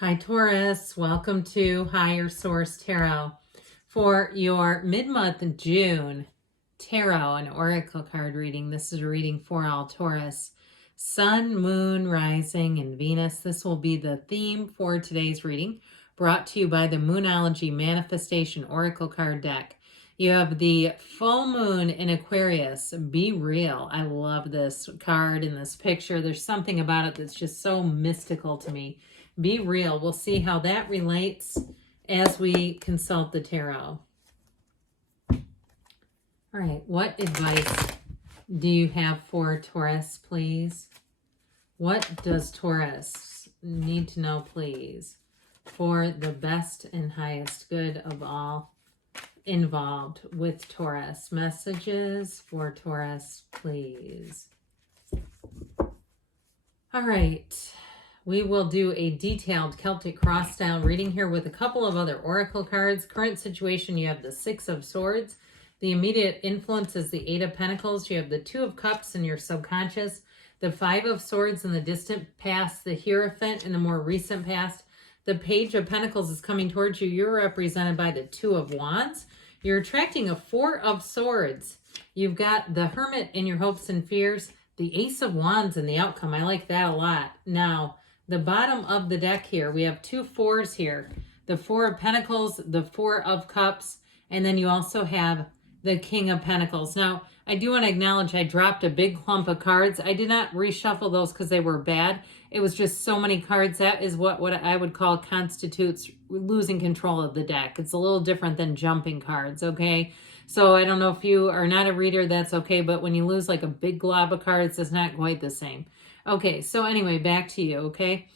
Hi, Taurus. Welcome to Higher Source Tarot. For your mid-month June tarot and oracle card reading, this is a reading for all Taurus. Sun, Moon, Rising, and Venus. This will be the theme for today's reading, brought to you by the Moonology Manifestation Oracle card deck. You have the full moon in Aquarius. Be real. I love this card and this picture. There's something about it that's just so mystical to me. Be real. We'll see how that relates as we consult the tarot. All right. What advice do you have for Taurus, please? What does Taurus need to know, please, for the best and highest good of all involved with Taurus? Messages for Taurus, please. All right. We will do a detailed Celtic cross-style reading here with a couple of other oracle cards. Current situation, you have the Six of Swords. The immediate influence is the Eight of Pentacles. You have the Two of Cups in your subconscious, the Five of Swords in the distant past, the Hierophant in the more recent past. The Page of Pentacles is coming towards you. You're represented by the Two of Wands. You're attracting a Four of Swords. You've got the Hermit in your hopes and fears, the Ace of Wands in the outcome. I like that a lot. Now, the bottom of the deck here, we have two fours here. The Four of Pentacles, the Four of Cups, and then you also have the King of Pentacles. Now, I do want to acknowledge I dropped a big clump of cards. I did not reshuffle those because they were bad. It was just so many cards. That is what I would call constitutes losing control of the deck. It's a little different than jumping cards, okay? So I don't know if you are not a reader, that's okay. But when you lose like a big glob of cards, it's not quite the same. Okay, so anyway, back to you, okay?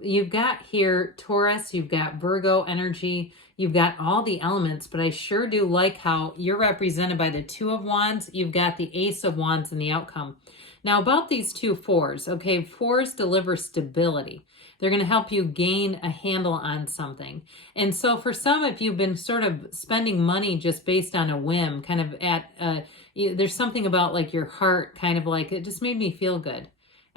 You've got here Taurus, you've got Virgo energy, you've got all the elements, but I sure do like how you're represented by the Two of Wands. You've got the Ace of Wands in the outcome. Now about these two fours, okay, fours deliver stability. They're going to help you gain a handle on something. And so for some, if you've been sort of spending money just based on a whim, kind of there's something about like your heart, kind of like, it just made me feel good.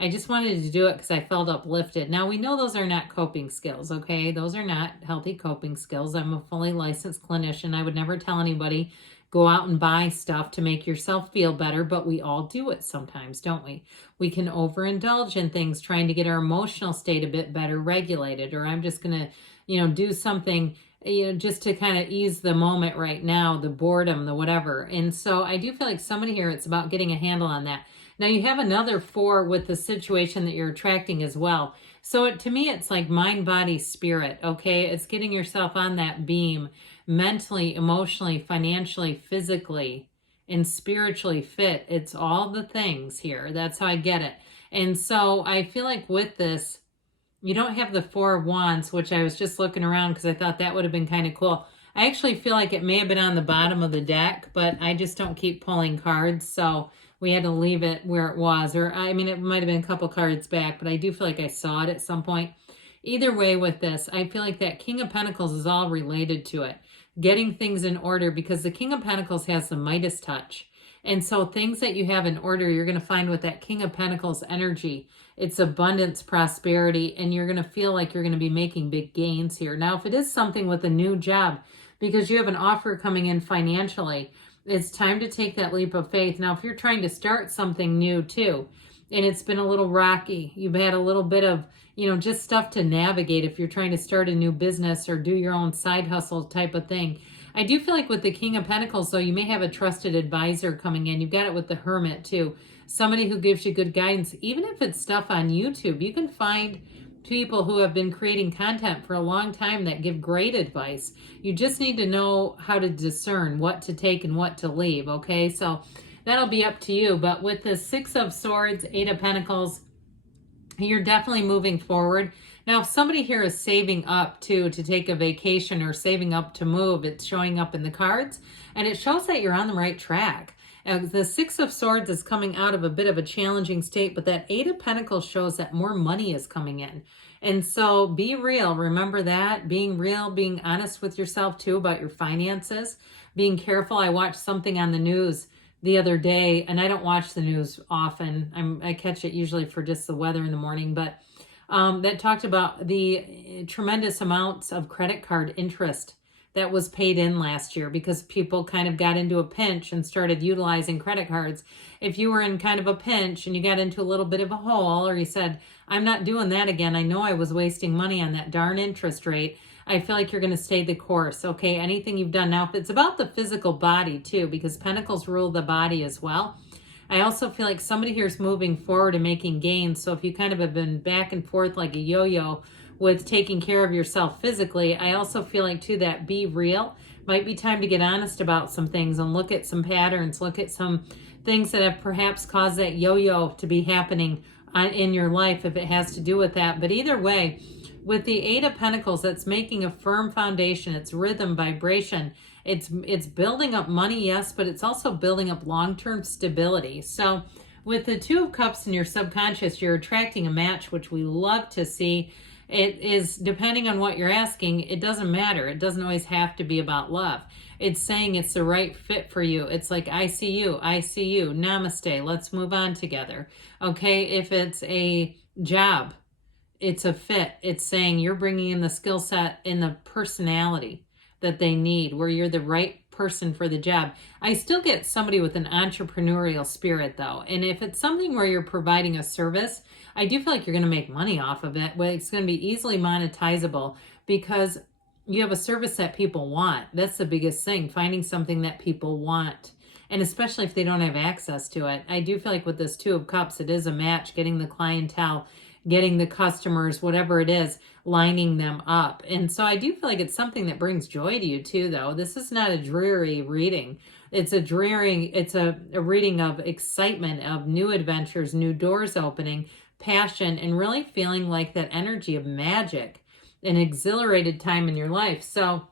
I just wanted to do it because I felt uplifted. Now, we know those are not coping skills, okay? Those are not healthy coping skills. I'm a fully licensed clinician. I would never tell anybody, go out and buy stuff to make yourself feel better, but we all do it sometimes, don't we? We can overindulge in things trying to get our emotional state a bit better regulated, or I'm just going to, do something, just to kind of ease the moment right now, the boredom, the whatever. And so I do feel like somebody here, it's about getting a handle on that. Now you have another four with the situation that you're attracting as well. So to me, it's like mind, body, spirit, okay? It's getting yourself on that beam mentally, emotionally, financially, physically, and spiritually fit. It's all the things here. That's how I get it. And so I feel like with this, you don't have the Four of Wands, which I was just looking around because I thought that would have been kind of cool. I actually feel like it may have been on the bottom of the deck, but I just don't keep pulling cards, so we had to leave it where it was. Or, I mean, it might have been a couple cards back, but I do feel like I saw it at some point. Either way with this, I feel like that King of Pentacles is all related to it. Getting things in order, because the King of Pentacles has the Midas touch. And so things that you have in order, you're going to find with that King of Pentacles energy, it's abundance, prosperity, and you're going to feel like you're going to be making big gains here. Now, if it is something with a new job, because you have an offer coming in financially, it's time to take that leap of faith. Now, if you're trying to start something new too, and it's been a little rocky, you've had a little bit of, just stuff to navigate if you're trying to start a new business or do your own side hustle type of thing. I do feel like with the King of Pentacles, though, you may have a trusted advisor coming in. You've got it with the Hermit too. Somebody who gives you good guidance. Even if it's stuff on YouTube, you can find people who have been creating content for a long time that give great advice. You just need to know how to discern what to take and what to leave, okay? So that'll be up to you. But with the Six of Swords, Eight of Pentacles, you're definitely moving forward. Now, if somebody here is saving up to take a vacation or saving up to move, it's showing up in the cards, and it shows that you're on the right track. The Six of Swords is coming out of a bit of a challenging state, but that Eight of Pentacles shows that more money is coming in. And so be real. Remember that. Being real, being honest with yourself too about your finances, being careful. I watched something on the news the other day, and I don't watch the news often. I catch it usually for just the weather in the morning, but that talked about the tremendous amounts of credit card interest that was paid in last year because people kind of got into a pinch and started utilizing credit cards. If you were in kind of a pinch and you got into a little bit of a hole, or you said, I'm not doing that again, I know I was wasting money on that darn interest rate, I feel like you're going to stay the course, okay? Anything you've done. Now, if it's about the physical body too, because Pentacles rule the body as well, I also feel like somebody here is moving forward and making gains. So if you kind of have been back and forth like a yo-yo with taking care of yourself physically, I also feel like too that be real. Might be time to get honest about some things and look at some patterns, look at some things that have perhaps caused that yo-yo to be happening in your life if it has to do with that. But either way, with the Eight of Pentacles, that's making a firm foundation. It's rhythm, vibration. It's building up money, yes, but it's also building up long-term stability. So with the Two of Cups in your subconscious, you're attracting a match, which we love to see. It is, depending on what you're asking, it doesn't matter. It doesn't always have to be about love. It's saying it's the right fit for you. It's like, I see you, namaste, let's move on together. Okay, if it's a job, it's a fit. It's saying you're bringing in the skill set and the personality that they need, where you're the right person for the job. I still get somebody with an entrepreneurial spirit though. And if it's something where you're providing a service, I do feel like you're going to make money off of it. But it's going to be easily monetizable because you have a service that people want. That's the biggest thing, finding something that people want. And especially if they don't have access to it. I do feel like with this Two of Cups, it is a match, getting the clientele, getting the customers, whatever it is, lining them up. And so I do feel like it's something that brings joy to you too, though. This is not a dreary reading. It's a reading of excitement, of new adventures, new doors opening, passion, and really feeling like that energy of magic, an exhilarated time in your life. So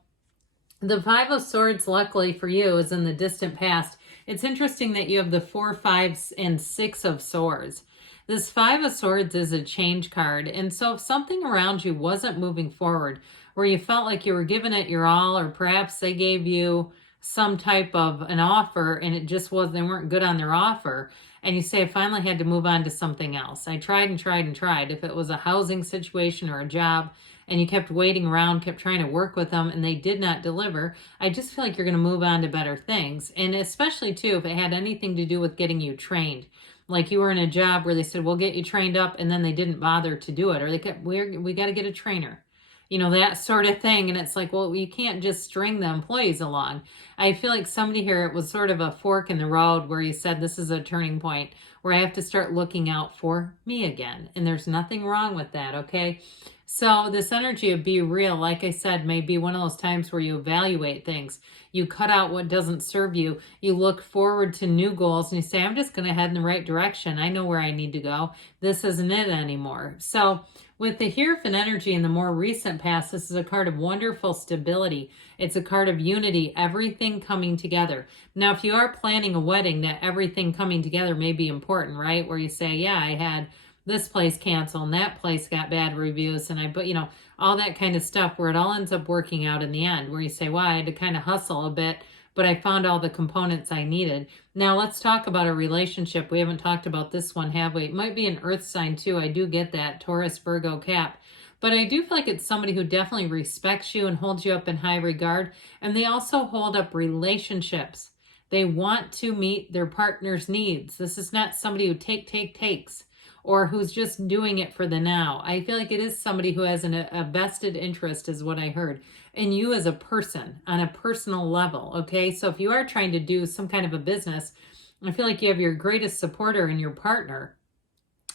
the Five of Swords, luckily for you, is in the distant past. It's interesting that you have the 4, 5, and 6 of Swords. This Five of Swords is a change card. And so if something around you wasn't moving forward, where you felt like you were giving it your all, or perhaps they gave you some type of an offer and it just wasn't, they weren't good on their offer, and you say, I finally had to move on to something else. I tried and tried and tried. If it was a housing situation or a job, and you kept waiting around, kept trying to work with them, and they did not deliver, I just feel like you're going to move on to better things. And especially, too, if it had anything to do with getting you trained. Like you were in a job where they said, we'll get you trained up, and then they didn't bother to do it. Or they kept, we got to get a trainer. You know, that sort of thing. And it's like, well, you can't just string the employees along. I feel like somebody here, it was sort of a fork in the road where you said, this is a turning point where I have to start looking out for me again. And there's nothing wrong with that, okay? So this energy of be real, like I said, may be one of those times where you evaluate things. You cut out what doesn't serve you. You look forward to new goals and you say, I'm just going to head in the right direction. I know where I need to go. This isn't it anymore. So with the Hierophant energy in the more recent past, this is a card of wonderful stability. It's a card of unity, everything coming together. Now, if you are planning a wedding, that everything coming together may be important, right? Where you say, yeah, I had this place cancel and that place got bad reviews and but you know, all that kind of stuff where it all ends up working out in the end, where you say, well, I had to kind of hustle a bit, but I found all the components I needed. Now let's talk about a relationship. We haven't talked about this one, have we? It might be an earth sign too. I do get that, Taurus, Virgo, Cap. But I do feel like it's somebody who definitely respects you and holds you up in high regard. And they also hold up relationships. They want to meet their partner's needs. This is not somebody who takes, or who's just doing it for the now. I feel like it is somebody who has a vested interest, is what I heard, in you as a person, on a personal level, okay? So if you are trying to do some kind of a business, I feel like you have your greatest supporter in your partner.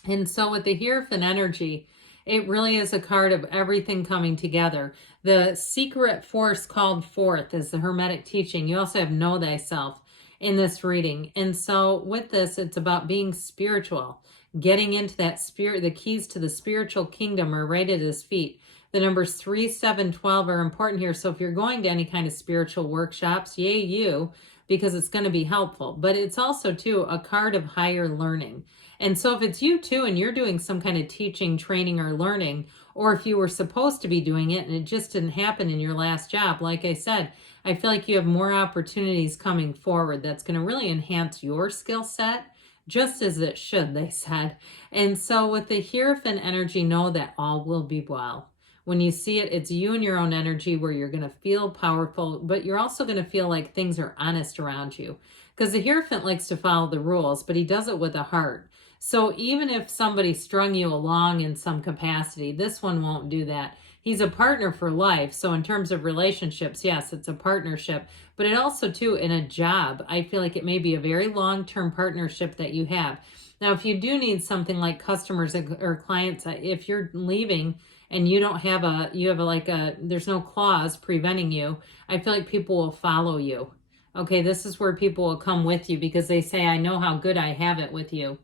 And so with the Hierophant energy, it really is a card of everything coming together. The secret force called forth is the Hermetic teaching. You also have know thyself in this reading. And so with this, it's about being spiritual. Getting into that spirit, the keys to the spiritual kingdom are right at his feet. The numbers 3, 7, 12 are important here. So if you're going to any kind of spiritual workshops, yay you, because it's going to be helpful. But it's also, too, a card of higher learning. And so if it's you, too, and you're doing some kind of teaching, training, or learning, or if you were supposed to be doing it and it just didn't happen in your last job, like I said, I feel like you have more opportunities coming forward that's going to really enhance your skill set, just as it should, they said. And so with the Hierophant energy, know that all will be well. When you see it, it's you and your own energy where you're going to feel powerful, but you're also going to feel like things are honest around you. Because the Hierophant likes to follow the rules, but he does it with a heart. So even if somebody strung you along in some capacity, this one won't do that. He's a partner for life. So in terms of relationships, yes, it's a partnership. But it also, too, in a job, I feel like it may be a very long-term partnership that you have. Now, if you do need something like customers or clients, if you're leaving and you don't have there's no clause preventing you, I feel like people will follow you. Okay, this is where people will come with you because they say, I know how good I have it with you.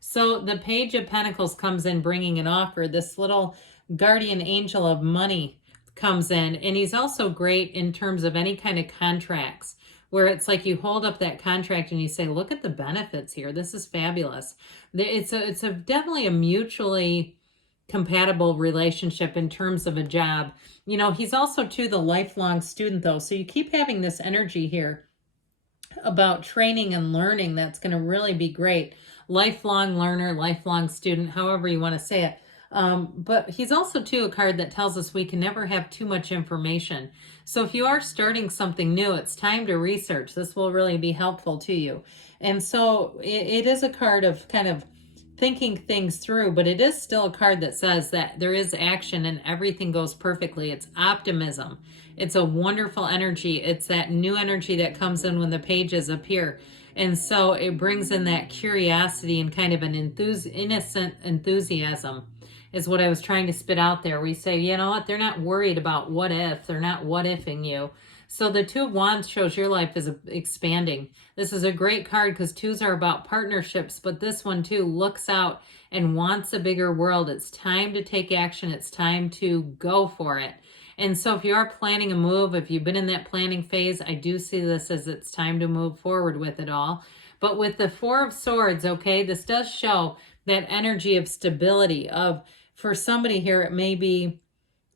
So the Page of Pentacles comes in bringing an offer. This little guardian angel of money comes in, and he's also great in terms of any kind of contracts where it's like you hold up that contract and you say, look at the benefits here. This is fabulous. It's definitely a mutually compatible relationship in terms of a job. You know, he's also too the lifelong student though. So you keep having this energy here about training and learning. That's going to really be great. Lifelong learner, lifelong student, however you want to say it. But he's also too a card that tells us we can never have too much information. So if you are starting something new, it's time to research. This will really be helpful to you. And so it is a card of kind of thinking things through, but it is still a card that says that there is action and everything goes perfectly. It's optimism. It's a wonderful energy. It's that new energy that comes in when the pages appear. And so it brings in that curiosity and kind of an innocent enthusiasm is what I was trying to spit out there. We say, you know what, they're not worried about what if. They're not what ifing you. So the Two of Wands shows your life is expanding. This is a great card because twos are about partnerships, but this one too looks out and wants a bigger world. It's time to take action. It's time to go for it. And so if you are planning a move, if you've been in that planning phase, I do see this as it's time to move forward with it all. But with the Four of Swords, okay, this does show that energy of stability of, for somebody here, it may be,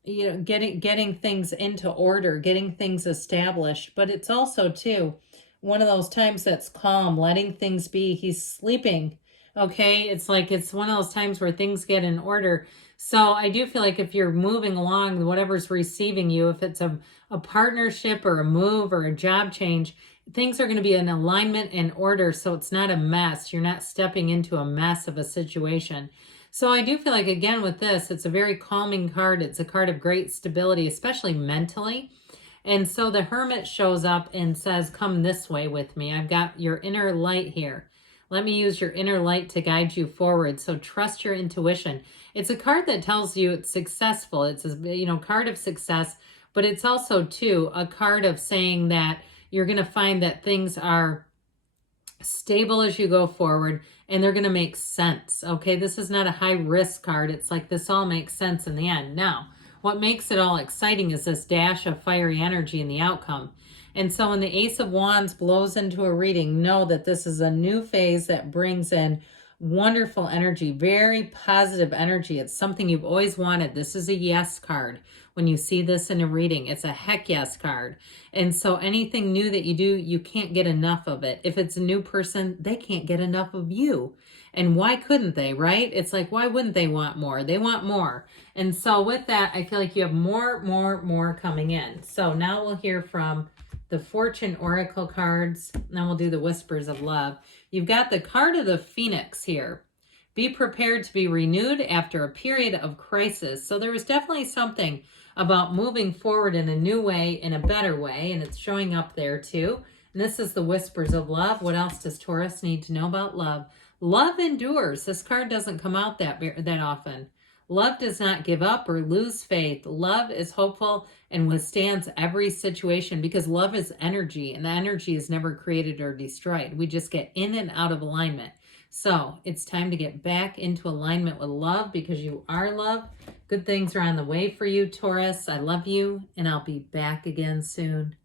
you know, getting things into order, getting things established, but it's also too one of those times that's calm, letting things be. He's sleeping. Okay, it's like it's one of those times where things get in order. So I do feel like if you're moving along, whatever's receiving you, if it's a partnership or a move or a job change, things are going to be in alignment and order, so it's not a mess. You're not stepping into a mess of a situation. So I do feel like, again, with this, it's a very calming card. It's a card of great stability, especially mentally. And so the Hermit shows up and says, come this way with me. I've got your inner light here. Let me use your inner light to guide you forward. So trust your intuition. It's a card that tells you it's successful. It's a, you know, card of success, but it's also, too, a card of saying that you're going to find that things are stable as you go forward and they're going to make sense. Okay, this is not a high risk card. It's like this all makes sense in the end. Now, what makes it all exciting is this dash of fiery energy in the outcome. And so when the Ace of Wands blows into a reading, know that this is a new phase that brings in wonderful energy, very positive energy. It's something you've always wanted. This is a yes card. When you see this in a reading, it's a heck yes card. And so anything new that you do, you can't get enough of it. If it's a new person, they can't get enough of you. And why couldn't they, right? It's like, why wouldn't they want more? They want more. And so with that, I feel like you have more coming in. So now we'll hear from the Fortune Oracle cards. Then we'll do the Whispers of Love. You've got the card of the Phoenix here. Be prepared to be renewed after a period of crisis. So there was definitely something about moving forward in a new way, in a better way, and it's showing up there too. And this is the Whispers of Love. What else does Taurus need to know about love? Love endures. This card doesn't come out that often. Love does not give up or lose faith. Love is hopeful and withstands every situation because love is energy, and the energy is never created or destroyed. We just get in and out of alignment. So it's time to get back into alignment with love because you are love. Good things are on the way for you, Taurus. I love you, and I'll be back again soon.